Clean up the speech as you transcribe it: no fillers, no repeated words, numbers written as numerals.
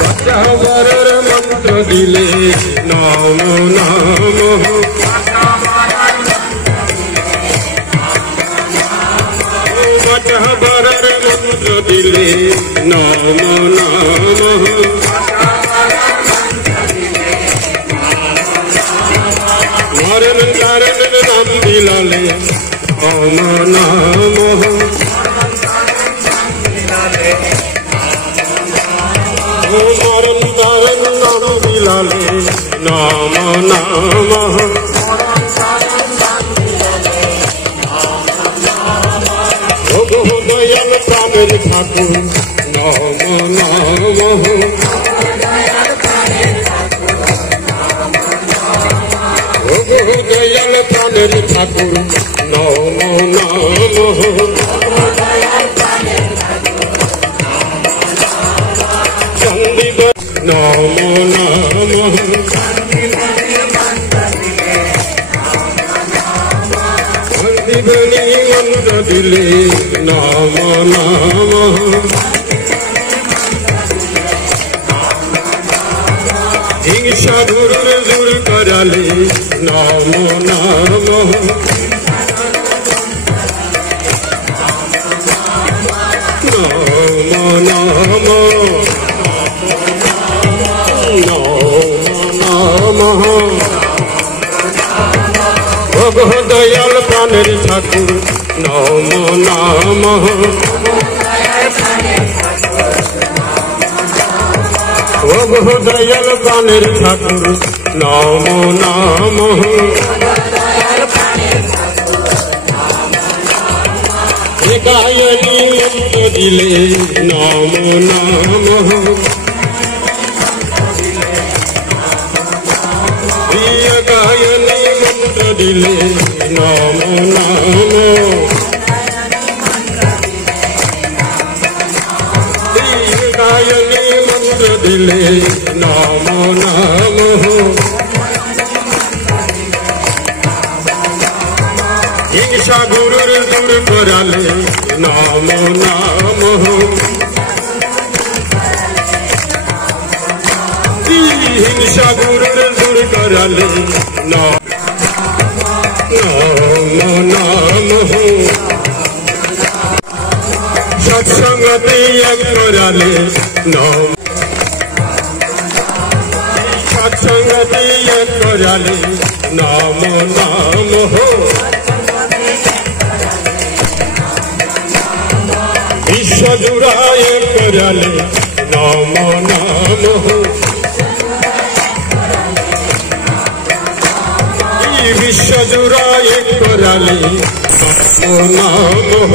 बचावर मंत्र दिले नमो नमः बचावर मंत्र दिले नमो नमः मरण कारण नाम दिलाले नमो नमः मरण कारण नाम दिलाले नमो नमः दयाल प्राणेर ठाकुर नमो नमः दयाल प्राणेर ठाकुर नमो नमः चंदीब नमो नमः चंदीबनी मंत्र दिले नमो नमः हिंसा गुरुर दूर कराले नमो नमः नमो नमः भगो दयाल प्राणेर ठाकुर नमो नमः भगो दयाल प्राणेर ठाकुर नमो नमः गायनी मंत्र दिले नमो नमः गायनी मंत्र दिले नमो नमः गायनी मंत्र दिले नमो नमः हिंसा गुरुर दूर कराले नमो नमः हिंसा गुरुर दूर कराले नमो नमः सत्संगति कराले सत्संगति कराले नमो नमः विश्व जुड़ाए कराले नमो नमः विश्व जुड़ाए कराले नमो नमः